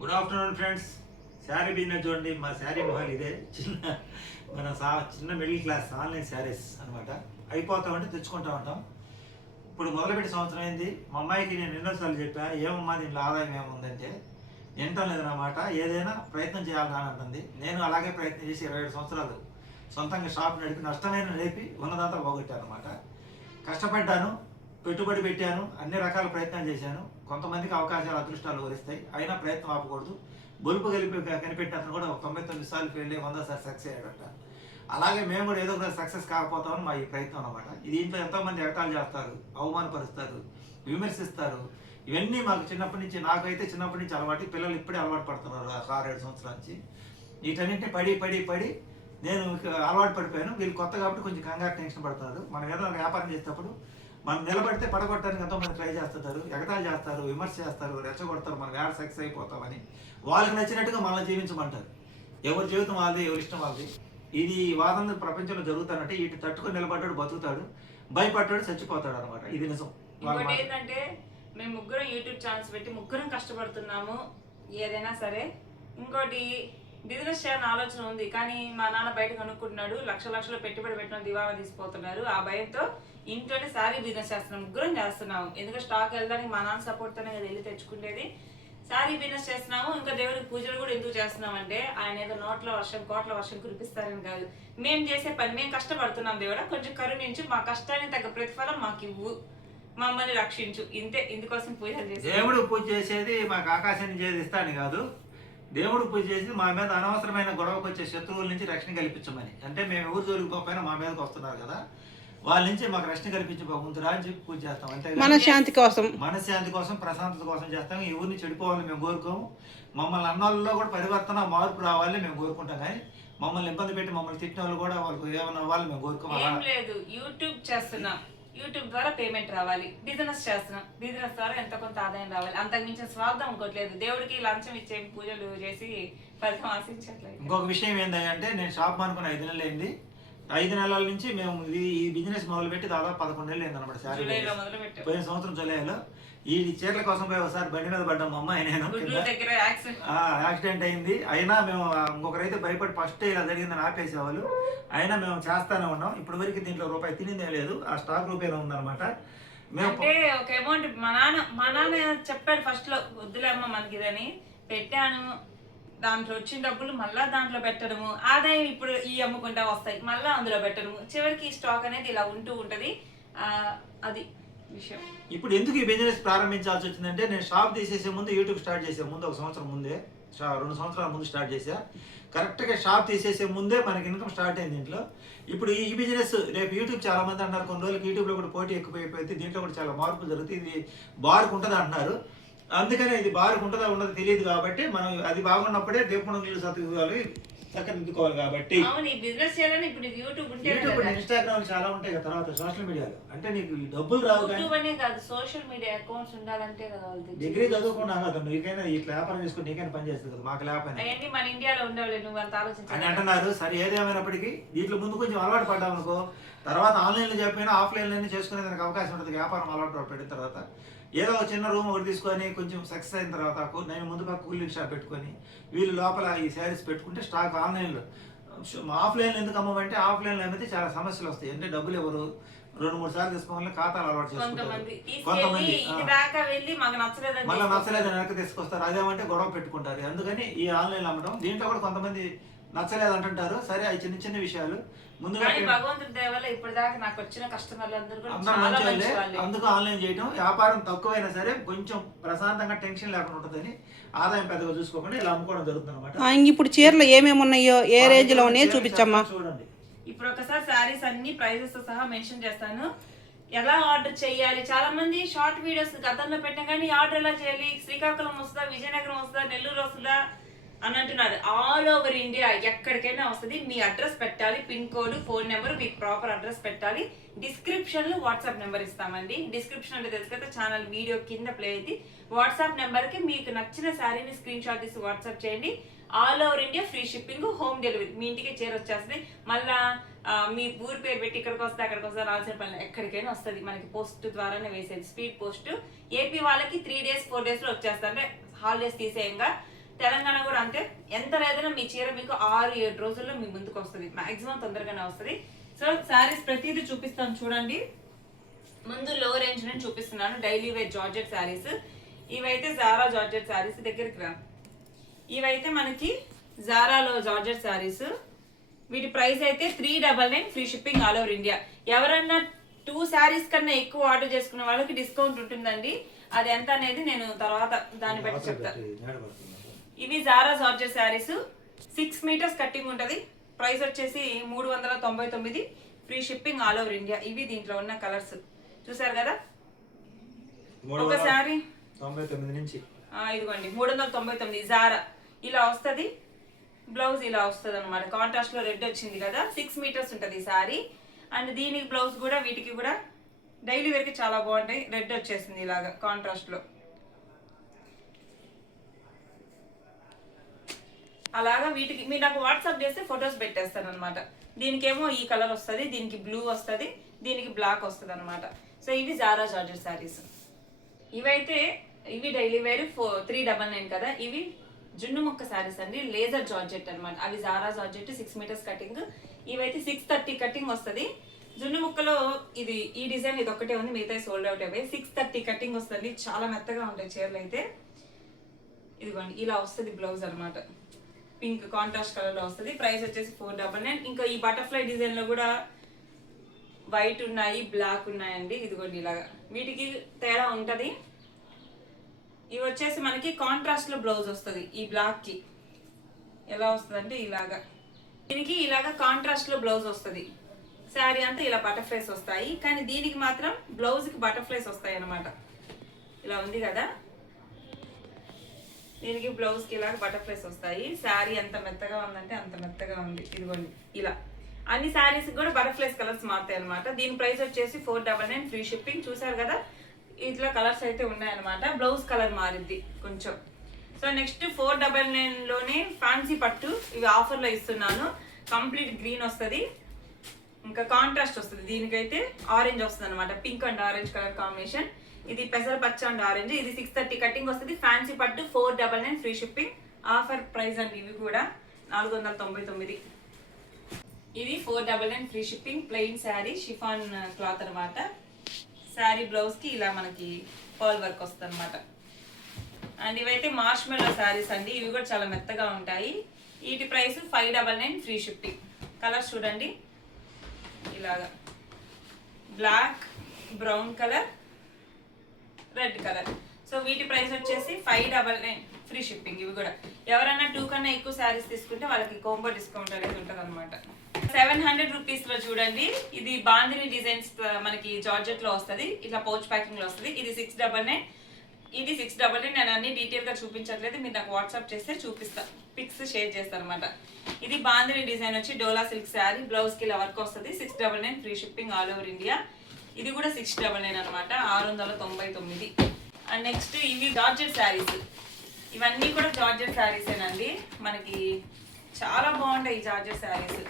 Good afternoon friends. Sari business చూడండి. మా శారీ మొహాలు ఇదే చిన్న మిడిల్ క్లాస్ ఆన్లైన్ శారీస్ అనమాట. అయిపోతా ఉంటే తెచ్చుకుంటా ఉంటాం. ఇప్పుడు మొదలుపెట్టి సంవత్సరం అయింది. మా అమ్మాయికి నేను ఎన్నోసార్లు చెప్పా, ఏమమ్మా దీంట్లో ఆదాయం ఏముందంటే వింటం లేదన్నమాట. ఏదైనా ప్రయత్నం చేయాలని అంటుంది. నేను అలాగే ప్రయత్నం చేసి 27 సంవత్సరాలు సొంతంగా షాప్ నడిపి నష్టమైన లేపి ఉన్నదంతా పోగొట్టాను అనమాట. కష్టపడ్డాను, పెట్టుబడి పెట్టాను, అన్ని రకాల ప్రయత్నాలు చేశాను. కొంతమందికి అవకాశాలు అదృష్టాలు వరిస్తాయి, అయినా ప్రయత్నం ఆపకూడదు. బొలుపు కనిపెట్టినతను కూడా 99 సార్లు ఫెయిల్ అయ్యి 100 సార్లు సక్సెస్ అయ్యాడట. అలాగే మేము కూడా ఏదో ఒక సక్సెస్ కాకపోతామని మా ఈ ప్రయత్నం అనమాట. ఇది ఇంట్లో ఎంతోమంది ఎగతాళి చేస్తారు, అవమానపరుస్తారు, విమర్శిస్తారు. ఇవన్నీ మాకు చిన్నప్పటి నుంచి, నాకైతే చిన్నప్పటి నుంచి అలవాటు. పిల్లలు ఇప్పుడే అలవాటు పడుతున్నారు 6-7 సంవత్సరాల నుంచి. వీటన్నింటినీ పడి నేను అలవాటు పడిపోయాను. వీళ్ళు కొత్త కాబట్టి కొంచెం కంగారు టెన్షన్ పడుతున్నారు. మనం ఏదో వ్యాపారం చేసేటప్పుడు మనం నిలబడితే పడగొట్టడానికి ఎంతోమంది ట్రై చేస్తుంటారు, ఎగతాళి చేస్తారు, విమర్శ చేస్తారు, రెచ్చగొడతారు. మనం వేడ సక్సెస్ అయిపోతామని వాళ్ళకి నచ్చినట్టుగా మనల్ని జీవించమంటారు. ఎవరి జీవితం వాళ్ళది, ఎవరి ఇష్టం వాళ్ళది. ఇది వాదన ప్రపంచంలో జరుగుతానంటే వీటి తట్టుకొని నిలబడ్డాడు బతుకుతాడు, భయపడ్డాడు చచ్చిపోతాడు అనమాట. ఇది నిజం. ఏంటంటే మేము ముగ్గురం యూట్యూబ్ ఛానల్స్ పెట్టి ముగ్గురం కష్టపడుతున్నాము ఏదైనా సరే. ఇంకోటి బిజినెస్ చేయాలని ఆలోచన ఉంది, కానీ మా నాన్న బయట కనుక్కుంటున్నాడు. లక్షలు పెట్టుబడి పెట్టిన దివాలా తీసిపోతున్నారు. ఆ భయంతో ఇంట్లోనే శారీ బిజినెస్ చేస్తున్నాం, ముగ్గురం చేస్తున్నాము. ఎందుకంటే స్టాక్ వెళ్ళడానికి మా నాన్న సపోర్ట్తోనే కదా వెళ్ళి తెచ్చుకునేది. శారీ బిజినెస్ చేస్తున్నాము. ఇంకా దేవుడికి పూజలు కూడా ఎందుకు చేస్తున్నాం అంటే ఆయన ఏదో నోట్ల వర్షం కోట్ల వర్షం కురిపిస్తారని కాదు, మేము చేసే పని మేము కష్టపడుతున్నాం. దేవుడా కొంచెం కరుణించు, మా కష్టానికి తగ్గ ప్రతిఫలం మాకు ఇవ్వు, మమ్మల్ని రక్షించు. ఇందుకోసం పూజలు చేసి దేవుడు పూజ చేసేది మాకు ఆకాశాన్ని చేదిస్తాను కాదు. దేవుడు పూజ చేసి మా మీద అనవసరమైన గొడవకు వచ్చే శత్రువుల నుంచి రక్షణ కల్పించమని. అంటే మేము ఎవరు జోలిపోయినా మా మీదకి వస్తున్నారు కదా, వాళ్ళ నుంచి మాకు రక్షణ కల్పించబోతుందిరా అని చెప్పి పూజ చేస్తాం. అంటే మనశ్శాంతి కోసం ప్రశాంతత కోసం చేస్తాం. ఎవరిని చెడిపోవాలని మేము కోరుకోము. మమ్మల్ని అన్నోళ్ళలో కూడా పరివర్తన మార్పు రావాలని మేము కోరుకుంటాం. కానీ మమ్మల్ని ఇబ్బంది పెట్టి మమ్మల్ని తిట్టిన వాళ్ళు కూడా వాళ్ళకి ఏమైనా అవ్వాలని మేము కోరుకోము. ఏం లేదు, యూట్యూబ్ చేస్తున్నాం, యూట్యూబ్ ద్వారా పేమెంట్ రావాలి. బిజినెస్ చేస్తున్నాం, బిజినెస్ ద్వారా ఎంత కొంత ఆదాయం రావాలి. అంతకు మించిన స్వార్థం ఇంకోట్లేదు. దేవుడికి లంచం ఇచ్చే పూజలు చేసి ఫలితం ఆశించట్లేదు. ఇంకొక విషయం ఏంటంటే, నేను షాప్ అనుకుని 5 నెలలు అయింది. 5 నెలల నుంచి మేము ఈ బిజినెస్ మొదలుపెట్టి దాదాపు 11 నెలలు అయింది అనమాట. పోయిన సంవత్సరం జూలైలో ఈ చీరల కోసం పోయి ఒకసారి బండి మీద పడ్డాం మా అమ్మాయి నేను. యాక్సిడెంట్ అయింది. అయినా మేము ఇంకొకరైతే భయపడి ఫస్ట్ ఇలా జరిగిందని ఆపేసేవాళ్ళు. అయినా మేము చేస్తానే ఉన్నాం. ఇప్పుడు వరకు దీంట్లో రూపాయి తినిందే లేదు. ఆ స్టాక్ రూపాయలు ఉందన్నమాట. అంటే ఒక అమౌంట్ మా నాన్న చెప్పాడు ఫస్ట్ లో, వద్దులే అమ్మ మనకి ఇదని పెట్టాను. దాంట్లో వచ్చిన డబ్బులు మళ్ళా దాంట్లో పెట్టడము, ఆదాయం ఇప్పుడు ఈ అమ్ముకుంటా వస్తాయి, మళ్ళా అందులో పెట్టడము, చివరికి స్టాక్ అనేది ఇలా ఉంటూ ఉంటది. అది విషయం. ఇప్పుడు ఎందుకు ఈ బిజినెస్ ప్రారంభించాల్సి వచ్చిందంటే, నేను షాప్ తీసేసే ముందు యూట్యూబ్ స్టార్ట్ చేసే ముందు 1 సంవత్సరం ముందే, 2 సంవత్సరాల ముందు స్టార్ట్ చేసా. కరెక్ట్గా షాప్ తీసేసే ముందే మనకి ఇన్కమ్ స్టార్ట్ అయింది దీంట్లో. ఇప్పుడు ఈ బిజినెస్ రేపు యూట్యూబ్ చాలా మంది అంటారు, కొన్ని రోజులకి యూట్యూబ్లో కూడా పోటీ ఎక్కువైపోయింది, దీంట్లో కూడా చాలా మార్పులు జరుగుతాయి, ఇది బార్కు ఉంటుంది అంటున్నారు. అందుకనే ఇది బార్కు ఉంటుందా ఉండదు తెలియదు కాబట్టి మనం అది బాగున్నప్పుడే దీపం నీళ్ళు సర్దుకోవాలి, చక్కదిద్దుకోవాలి. కాబట్టి యూట్యూబ్ ఇన్స్టాగ్రామ్ చాలా ఉంటాయి కదా, తర్వాత సోషల్ మీడియాలో. అంటే నీకు డబ్బులు రావు కానీ సోషల్ మీడియా అకౌంట్స్ ఉండాలంటే డిగ్రీ చదువుకున్నా కదా, నీకైనా ఇట్లా వ్యాపారం చేసుకుని నీకైనా పని చేస్తుంది కదా, మాకు లేకపోయినా మన ఇండియాలో ఉండవు నువ్వు అంత ఆలోచించి అని అంటున్నారు. సరే ఏదేమైనప్పటికీ దీంట్లో ముందు కొంచెం అలవాటు పడ్డాం అనుకో, తర్వాత ఆన్లైన్లో చెప్పినా ఆఫ్లైన్లోనే చేసుకునేదానికి అవకాశం ఉంటుంది. వ్యాపారం అలవాటు పడిన తర్వాత ఏదో ఒక చిన్న రూమ్ ఒకటి తీసుకొని కొంచెం సక్సెస్ అయిన తర్వాత నేను ముందు పక్క కూలింగ్ షాప్ పెట్టుకొని వీళ్ళు లోపల ఈ శారీస్ పెట్టుకుంటే స్టాక్ ఆన్లైన్లో. ఆఫ్లైన్లో ఎందుకు అమ్మమంటే, ఆఫ్లైన్లో అమ్మితే చాలా సమస్యలు వస్తాయి. అంటే డబ్బులు ఎవరు 2-3 సార్లు తీసుకోవాలని ఖాతాలు అలవాటు చేసుకుంటారు కొంతమంది. మళ్ళీ నచ్చలేదని వెనక్కి తీసుకొస్తారు. అదేమంటే గొడవ పెట్టుకుంటారు. అందుకని ఈ ఆన్లైన్లో అమ్మడం. దీంట్లో కూడా కొంతమంది నచ్చలేదు అంటుంటారు. సరే, అవి చిన్న చిన్న విషయాలు. ముందుగా అందుకు ఆన్లైన్ చేయడం, వ్యాపారం తక్కువైనా సరే కొంచెం ప్రశాంతంగా టెన్షన్ లేకుండా ఉంటుందని, ఆదాయం పెద్దగా చూసుకోకుండా ఇలా అమ్ముకోవడం జరుగుతుంది అనమాట. ఇప్పుడు చీరలు ఏమేమి ఉన్నాయో, ఏ రేంజ్ లో ఉన్నాయో చూపించమ్మా. చూడండి. ఇప్పుడు ఒకసారి శారీస్ అన్ని ప్రైజెస్ సహా మెన్షన్ చేస్తాను. ఎలా ఆర్డర్ చేయాలి, చాలా మంది షార్ట్ వీడియోస్ గతంలో పెట్టినా కానీ ఆర్డర్ ఎలా చేయాలి, శ్రీకాకుళం వస్తుందా, విజయనగరం వస్తుందా, నెల్లూరు వస్తుందా అని అంటున్నారు. ఆల్ ఓవర్ ఇండియా ఎక్కడికైనా వస్తుంది. మీ అడ్రస్ పెట్టాలి, పిన్ కోడ్, ఫోన్ నెంబర్, మీకు ప్రాపర్ అడ్రస్ పెట్టాలి. డిస్క్రిప్షన్ లో వాట్సాప్ నెంబర్ ఇస్తామండి. డిస్క్రిప్షన్ అంటే తెలుసు కదా, ఛానల్ వీడియో కింద ప్లే అయింది. వాట్సాప్ నెంబర్ కి మీకు నచ్చిన శారీని స్క్రీన్ షాట్ తీసి వాట్సాప్ చేయండి. All over India free shipping, home delivery. మీ ఇంటికి చేరొచ్చేస్తుంది. మళ్ళా మీ ఊరి పేరు పెట్టి ఇక్కడికి వస్తే అక్కడికి వస్తే రావాల్సిన పని ఎక్కడికైనా వస్తుంది. మనకి పోస్ట్ ద్వారానే వేసేది, స్పీడ్ పోస్ట్. ఏపీ వాళ్ళకి 3 days 4 days లో వచ్చేస్తారు. అంటే హాలిడేస్ తీసేయంగా తెలంగాణ కూడా అంతే. ఎంత లేదన్నా మీ చీర మీకు 6-7 రోజుల్లో మీ ముందుకు వస్తుంది, మాక్సిమం తొందరగానే వస్తుంది. సో శారీస్ ప్రతిదీ చూపిస్తాను చూడండి. ముందు లో రేంజ్ నుంచి చూపిస్తున్నాను, డైలీ వేర్ జార్జెట్ శారీస్. ఇవైతే జారా జార్జెట్ శారీస్, దగ్గరికి రా. ఇవైతే మనకి జారాలో జార్జెట్ శారీస్. వీటి ప్రైస్ అయితే 399 free shipping all over India. ఎవరన్నా 2 శారీస్ కన్నా ఎక్కువ ఆర్డర్ చేసుకున్న వాళ్ళకి డిస్కౌంట్ ఉంటుందండి. అది ఎంత అనేది నేను తర్వాత దాన్ని బట్టి చెప్తాను. ఇవి Zara georgette sarees, 6 meters cutting ఉంటుంది. ప్రైస్ వచ్చేసి 399 free shipping all over India. ఇవి దీంట్లో ఉన్న కలర్స్ చూసారు కదా. ఒక శారీ 99 నుంచి ఇదిగోండి 399 జారా ఇలా వస్తుంది. బ్లౌజ్ ఇలా వస్తుంది అనమాట. కాంట్రాస్ట్ లో రెడ్ వచ్చింది కదా, 6 మీటర్స్ ఉంటుంది ఈ శారీ. అండ్ దీనికి బ్లౌజ్ కూడా వీటికి కూడా డైలీ వేర్ కి చాలా బాగుంటాయి. రెడ్ వచ్చేసింది ఇలాగా కాంట్రాస్ట్ లో. అలాగా వీటికి మీరు నాకు వాట్సాప్ చేస్తే ఫొటోస్ పెట్టేస్తాను అనమాట. దీనికేమో ఈ కలర్ వస్తుంది, దీనికి బ్లూ వస్తుంది, దీనికి బ్లాక్ వస్తుంది అనమాట. సో ఇవి జారా జార్జెట్ శారీస్. ఇవి డైలీ వేర్ 399 కదా. ఇవి జున్ను ముక్క శారీస్ అండి, లేజర్ జార్జెట్ అనమాట. అవి జారా జార్జెట్ 6 మీటర్స్ కటింగ్. ఇవైతే 630 కటింగ్ వస్తుంది. జున్ను ముక్కలో ఈ డిజైన్ ఇది ఒక్కటే ఉంది, మిగతా సోల్డ్ అవుట్ అవే. 630 కటింగ్ వస్తుంది. చాలా మెత్తగా ఉంటాయి చీరలు అయితే. ఇదిగోండి ఇలా వస్తుంది బ్లౌజ్ అనమాట. పింక్ కాంట్రాస్ట్ కలర్ లో వస్తుంది. ప్రైస్ వచ్చేసి 499. ఇంకా ఈ బటర్ఫ్లై డిజైన్ లో కూడా వైట్ ఉన్నాయి, బ్లాక్ ఉన్నాయండి. ఇదిగోండి ఇలాగా వీటికి తేడా ఉంటది. ఇవి వచ్చేసి మనకి కాంట్రాస్ట్ లో బ్లౌజ్ వస్తుంది. ఈ బ్లాక్ కి ఎలా వస్తుంది అంటే ఇలాగా, దీనికి ఇలాగా కాంట్రాస్ట్ లో బ్లౌజ్ వస్తుంది. శారీ అంతా ఇలా బటర్ఫ్లైస్ వస్తాయి, కానీ దీనికి మాత్రం బ్లౌజ్ కి బటర్ఫ్లైస్ వస్తాయి అనమాట. ఇలా ఉంది కదా, దీనికి బ్లౌజ్ కి ఇలాగ బటర్ఫ్లైస్ వస్తాయి. శారీ ఎంత మెత్తగా ఉందంటే అంత మెత్తగా ఉంది. ఇదిగోండి ఇలా అన్ని శారీస్ కూడా బటర్ఫ్లైస్ కలర్స్ మారుతాయి అనమాట. దీని ప్రైస్ వచ్చేసి 499 ఫ్రీ షిప్పింగ్. చూసారు కదా, ఇట్లా కలర్స్ అయితే ఉన్నాయన్నమాట. బ్లౌజ్ కలర్ మారిద్ది కొంచెం. సో నెక్స్ట్ 499 లోనే ఫ్యాన్సీ పట్టు. ఇవి ఆఫర్ లో ఇస్తున్నాను. కంప్లీట్ గ్రీన్ వస్తుంది, ఇంకా కాంట్రాస్ట్ వస్తుంది. దీనికైతే ఆరెంజ్ వస్తుంది అనమాట, pink and orange colour combination. ఇది పెసర పచ్చ అండ్ ఆరెంజ్. ఇది 630 కటింగ్ వస్తుంది. ఫ్యాన్సీ పట్టు 499 ఫ్రీ షిప్పింగ్. ఆఫర్ ప్రైస్ అండి. ఇవి కూడా 499. ఇది 499 free shipping. Plain sari chiffon cloth అనమాట. శారీ బ్లౌజ్ కి ఇలా మనకి పర్ల్ వర్క్ వస్తుంది అనమాట. అండ్ ఇవైతే మార్ష్మెల్లో శారీస్ అండి. ఇవి కూడా చాలా మెత్తగా ఉంటాయి. వీటి ప్రైస్ 599 ఫ్రీ షిప్పింగ్. కలర్స్ చూడండి ఇలాగా, black, brown colour, red colour. So వీటి ప్రైస్ వచ్చేసి 599 ఫ్రీ షిప్పింగ్. ఇవి కూడా ఎవరైనా 2 కన్నా ఎక్కువ శారీస్ తీసుకుంటే వాళ్ళకి కోంబో డిస్కౌంట్ అనేది ఉంటుంది అనమాట. 700 రూపీస్ లో చూడండి. ఇది బాందిని డిజైన్స్ మనకి జార్జెట్ లో వస్తుంది. ఇట్లా పౌచ్ ప్యాకింగ్ లో వస్తుంది. ఇది 699. ఇది 699. నేను అన్ని డీటెయిల్ గా చూపించట్లేదు, మీరు నాకు వాట్సాప్ చేస్తే చూపిస్తా, పిక్స్ షేర్ చేస్తాను అనమాట. ఇది బాందిని డిజైన్ వచ్చి డోలా సిల్క్ శారీ. బ్లౌజ్ కి ఇలా వర్క్ వస్తుంది. 699 free shipping all over India. ఇది కూడా 699 అనమాట, 699. అండ్ నెక్స్ట్ ఇవి జార్జెట్ శారీస్. ఇవన్నీ కూడా జార్జెట్ శారీసేనండి. మనకి చాలా బాగుంటాయి ఈ జార్జెట్ శారీస్.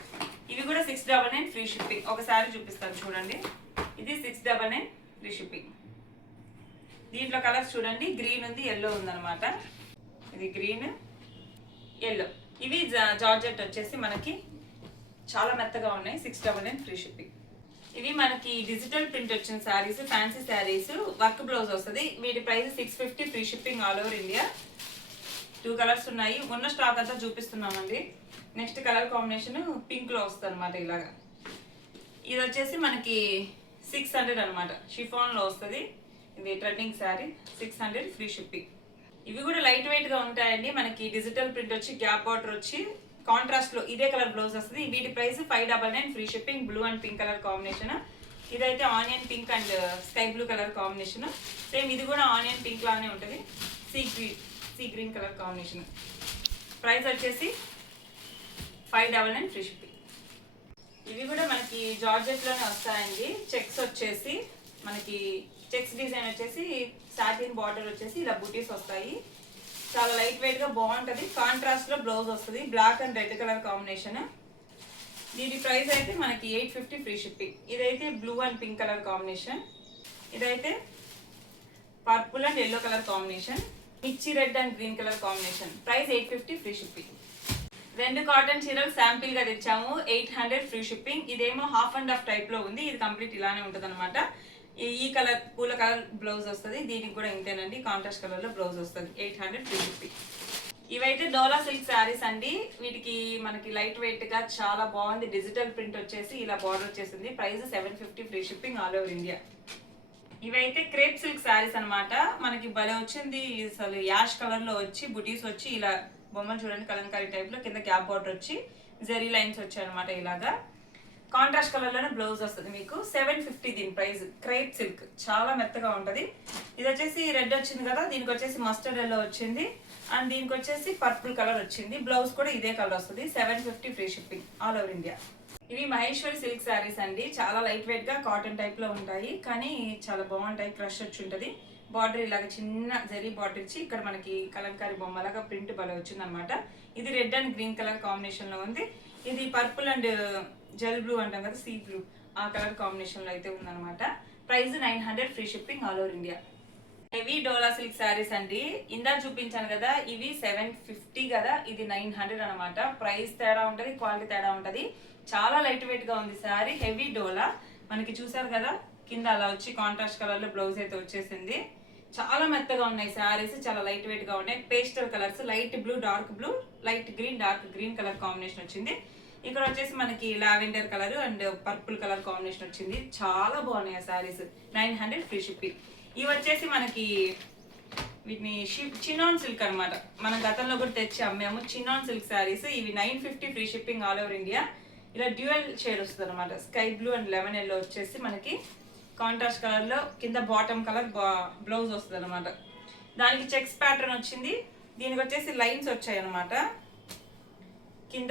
ఇవి కూడా 699 ఫ్రీ షిప్పింగ్. ఒక శారీ చూపిస్తాను చూడండి. ఇది 699 ఫ్రీ షిప్పింగ్. దీంట్లో కలర్స్ చూడండి, గ్రీన్ ఉంది, ఎల్లో ఉందన్నమాట. ఇది గ్రీన్, ఎల్లో. ఇవి జార్జెట్ వచ్చేసి మనకి చాలా మెత్తగా ఉన్నాయి. 699 ఫ్రీ షిప్పింగ్. ఇవి మనకి డిజిటల్ ప్రింట్ వచ్చిన saris, fancy saris, work blouse వస్తుంది. వీటి price 650 free shipping all over India. 2 colours ఉన్నాయి. ఉన్న స్టాక్ అంతా చూపిస్తున్నామండి. నెక్స్ట్ కలర్ కాంబినేషన్ పింక్ లో వస్తుంది అనమాట. ఇలాగా ఇది వచ్చేసి మనకి 600 అనమాట, షిఫాన్ లో వస్తుంది. ఇది ట్రెండింగ్ శారీ, 600 ఫ్రీ షిప్పింగ్. ఇవి కూడా లైట్ వెయిట్ గా ఉంటాయండి. మనకి డిజిటల్ ప్రింట్ వచ్చి గ్యాప్ బార్డర్ వచ్చి కాంట్రాస్ట్ లో ఇదే కలర్ బ్లౌజ్ వస్తుంది. వీటి price 599 free shipping. Blue and pink colour combination. ఇదైతే onion pink and sky blue colour combination. Same ఇది కూడా ఆనియన్ పింక్ లానే ఉంటుంది. Sea green colour combination. Price వచ్చేసి 599 ఫ్రీ షిప్పింగ్. ఇవి కూడా మనకి జార్జెట్ లోనే వస్తాయండి. చెక్స్ వచ్చేసి మనకి చెక్స్ డిజైన్ వచ్చేసి సాటిన్ బార్డర్ వచ్చేసి ఇలా బూటీస్ వస్తాయి. చాలా లైట్ వెయిట్ గా బాగుంటది. కాంట్రాస్ట్ లో బ్లౌజ్ వస్తుంది. Black and red colour combination. దీని ప్రైస్ అయితే మనకి 850 ఫ్రీ షిప్పింగ్. ఇదైతే blue and pink colour combination. ఇదైతే purple and yellow colour combination. మిర్చి red and green colour combination. Price 850 free shipping. 2 cotton చీరలు శాంపిల్ గా తెచ్చాము. 800 ఫ్రీ షిప్పింగ్. ఇదేమో హాఫ్ అండ్ హాఫ్ టైప్ లో ఉంది. ఇది కంప్లీట్ ఇలానే ఉంటది అనమాట. ఈ కలర్ పూల కలర్ బ్లౌజ్ వస్తుంది. దీనికి కూడా ఇంతేనండి, కాంట్రాస్ట్ కలర్ లో బ్లౌజ్ వస్తుంది. 800 ఫ్రీ షిప్పింగ్. ఇవైతే డోలా సిల్క్ శారీస్ అండి. వీటికి మనకి లైట్ వెయిట్ గా చాలా బాగుంది. డిజిటల్ ప్రింట్ వచ్చేసి ఇలా బార్డర్ వచ్చేసింది. Price 750 free shipping all over India. ఇవైతే క్రేప్ సిల్క్ శారీస్ అన్నమాట. మనకి భలే వచ్చింది. అసలు యాష్ కలర్ లో వచ్చి బుటీస్ వచ్చి ఇలా బొమ్మలు చూడండి, కలంకారీ టైప్ లో కింద గ్యాప్ బార్డర్ వచ్చి జెరీ లైన్స్ వచ్చాయి అనమాట. ఇలాగా కాంట్రాస్ట్ కలర్ లోనే బ్లౌజ్ వస్తుంది మీకు. 750 దీని ప్రైస్. క్రేప్ సిల్క్ చాలా మెత్తగా ఉంటది. ఇది వచ్చేసి రెడ్ వచ్చింది కదా, దీనికి వచ్చేసి మస్టర్డ్ ఎల్లో వచ్చింది అండ్ దీనికి వచ్చేసి పర్పుల్ కలర్ వచ్చింది. బ్లౌజ్ కూడా ఇదే కలర్ వస్తుంది. 750 free shipping all over India. ఇవి మహేశ్వరి సిల్క్ శారీస్ అండి. చాలా లైట్ వెయిట్ గా కాటన్ టైప్ లో ఉంటాయి, కానీ చాలా బాగుంటాయి. క్రష్ వచ్చి ఉంటది. బార్డర్ ఇలాగ చిన్న జరీ బార్డర్ ఇచ్చి ఇక్కడ మనకి కలంకారీ బొమ్మలాగా ప్రింట్ భలే వచ్చింది అనమాట. ఇది red and green colour combination లో ఉంది. ఇది పర్పుల్ అండ్ జెల్ బ్లూ అంటాం కదా, సీ బ్లూ, ఆ కలర్ కాంబినేషన్ లో అయితే ఉందన్నమాట. Price 900 free shipping all over India. Heavy dola silk saris అండి. ఇందా చూపించాను కదా, ఇవి 750 కదా, ఇది 900 అనమాట. ప్రైస్ తేడా ఉంటది, క్వాలిటీ తేడా ఉంటది. చాలా లైట్ వెయిట్ గా ఉంది శారీ. హెవీ డోలా మనకి చూసారు కదా, కింద అలా వచ్చి కాంట్రాస్ట్ కలర్ లో బ్లౌజ్ అయితే వచ్చేసింది. చాలా మెత్తగా ఉన్నాయి శారీస్, చాలా లైట్ వెయిట్ గా ఉన్నాయి. Pastel colours, light blue, dark blue, light green, dark green colour combination వచ్చింది. ఇక్కడ వచ్చేసి మనకి lavender colour and purple colour combination వచ్చింది. చాలా బాగున్నాయి ఆ శారీస్. 900 free shipping. ఇవి వచ్చేసి మనకి వీటిని చినాన్ సిల్క్ అనమాట. మనం గతంలో కూడా తెచ్చి అమ్మాము చినాన్ సిల్క్ శారీస్. ఇవి 950 free shipping all over India. ఇలా డ్యూయల్ షేడ్ వస్తుంది అనమాట. Sky blue and lemon yellow వచ్చేసి మనకి కాంట్రాస్ట్ కలర్ లో కింద బాటమ్ కలర్ బ్లౌజ్ వస్తుంది అనమాట. దానికి చెక్స్ ప్యాటర్న్ వచ్చింది. దీనికి వచ్చేసి లైన్స్ వచ్చాయి అనమాట. కింద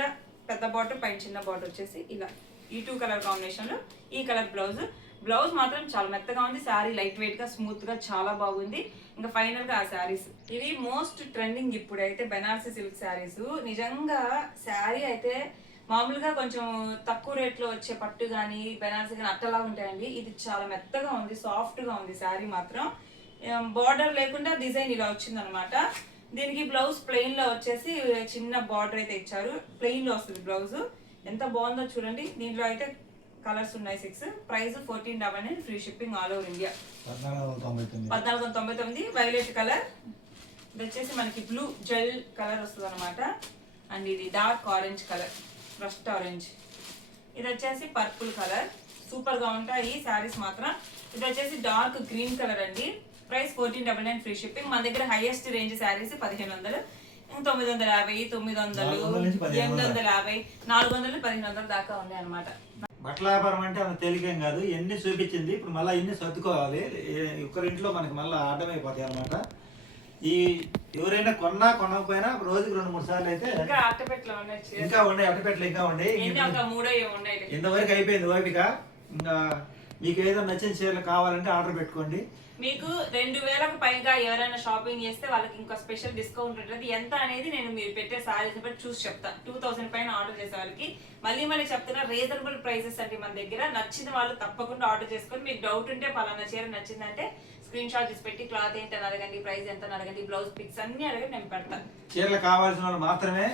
పెద్ద బార్డర్, పైన చిన్న బార్డర్ వచ్చేసి ఇలా ఈ 2 కలర్ కాంబినేషన్ లో ఈ కలర్ బ్లౌజ్. బ్లౌజ్ మాత్రం చాలా మెత్తగా ఉంది. శారీ లైట్ వెయిట్ గా స్మూత్ గా చాలా బాగుంది. ఇంకా ఫైనల్ గా ఆ శారీస్ ఇవి మోస్ట్ ట్రెండింగ్ ఇప్పుడైతే బెనారసీ సిల్క్ శారీస్. నిజంగా శారీ అయితే మామూలుగా కొంచెం తక్కువ రేట్ లో వచ్చే పట్టు కానీ బెనారసీ కానీ అట్టలా ఉంటాయండి. ఇది చాలా మెత్తగా ఉంది, సాఫ్ట్ గా ఉంది శారీ మాత్రం. బార్డర్ లేకుండా డిజైన్ ఇలా వచ్చింది అనమాట. దీనికి బ్లౌజ్ ప్లెయిన్ లో వచ్చేసి చిన్న బార్డర్ అయితే ఇచ్చారు. ప్లెయిన్ లో వస్తుంది బ్లౌజ్. ఎంత బాగుందో చూడండి. దీంట్లో అయితే కలర్స్ ఉన్నాయి 6. Price 1499 free shipping all over India. 1499. Violet colour. ఇది వచ్చేసి మనకి బ్లూ జెల్ కలర్ వస్తుంది అనమాట. అండ్ ఇది dark orange colour, rust orange. ఇది వచ్చేసి పర్పుల్ కలర్. సూపర్ గా ఉంటాయి ఈ శారీస్ మాత్రం. ఇది వచ్చేసి డార్క్ గ్రీన్ కలర్ అండి. Price 1499 free shipping. మన దగ్గర హైయెస్ట్ రేంజ్ శారీస్ 1500, 950, 900, 850, 400, 1500 దాకా ఉన్నాయి అనమాట. బట్టల వ్యాపారం అంటే అంత తేలికేం కాదు. ఎన్ని చూపించింది, ఇప్పుడు మళ్ళీ ఎన్ని సర్దుకోవాలి. ఒకరింట్లో మనకి మళ్ళీ అడ్డమైపోతాయి అనమాట. ఈ ఎవరైనా కొనకపోయినా రోజుకి 2-3 సార్లు అయితే ఇంకా అట్టపెట్లు ఉన్నాయి, ఇంకా ఉన్నాయి, అట్టపెట్లు ఇంకా ఉన్నాయి. ఇంతవరకు అయిపోయింది ఓపిక. ఇంకా మీకు ఏదో నచ్చిన చీరలు కావాలంటే ఆర్డర్ పెట్టుకోండి. మీకు 2000కు పైగా ఎవరైనా షాపింగ్ చేస్తే వాళ్ళకి ఇంకా స్పెషల్ డిస్కౌంట్ ఉంటుంది. ఎంత అనేది నేను మీరు పెట్టే సారీస్ బట్టి చూసి చెప్తా. 2000 పైన ఆర్డర్ చేసే వాళ్ళకి మళ్ళీ చెప్తున్నా, రీజనబుల్ ప్రైసెస్ అంటే మన దగ్గర. నచ్చిన వాళ్ళు తప్పకుండా ఆర్డర్ చేసుకొని, మీకు డౌట్ ఉంటే పలానా చీర నచ్చిందంటే స్క్రీన్ షాట్ తీసి పెట్టి క్లాత్ ఏంటని అడగండి, ప్రైస్ ఎంత అడగండి, బ్లౌజ్ పిక్స్ అన్ని అడగండి, నేను పెడతాను. చీరలు కావాల్సిన వాళ్ళు మాత్రమే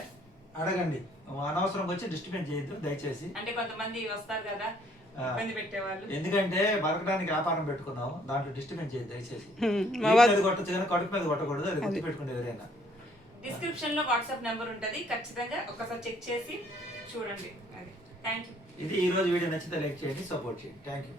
అడగండి. అనవసరం వచ్చి డిస్టర్బెన్స్ చేయొద్దు దయచేసి. అంటే కొంతమంది వస్తారు కదా ఇబ్బంది పెట్టేవాళ్ళు. ఎందుకంటే బతకడానికి వ్యాపారం పెట్టుకున్నాం, దాంట్లో డిస్టర్బెన్స్ చేయొద్దు దయచేసి. కొట్టచ్చు కానీ కడుపు మీద కొట్టకూడదు. అది గుర్తు పెట్టుకుంటే ఎవరైనా. డిస్క్రిప్షన్ లో వాట్సాప్ నెంబర్ ఉంటది, ఖచ్చితంగా ఒకసారి చెక్ చేసి చూడండి. అది థ్యాంక్ యూ. ఇది ఈ రోజు వీడియో నచ్చితే లైక్ చేయండి, సపోర్ట్ చేయండి. Thank you.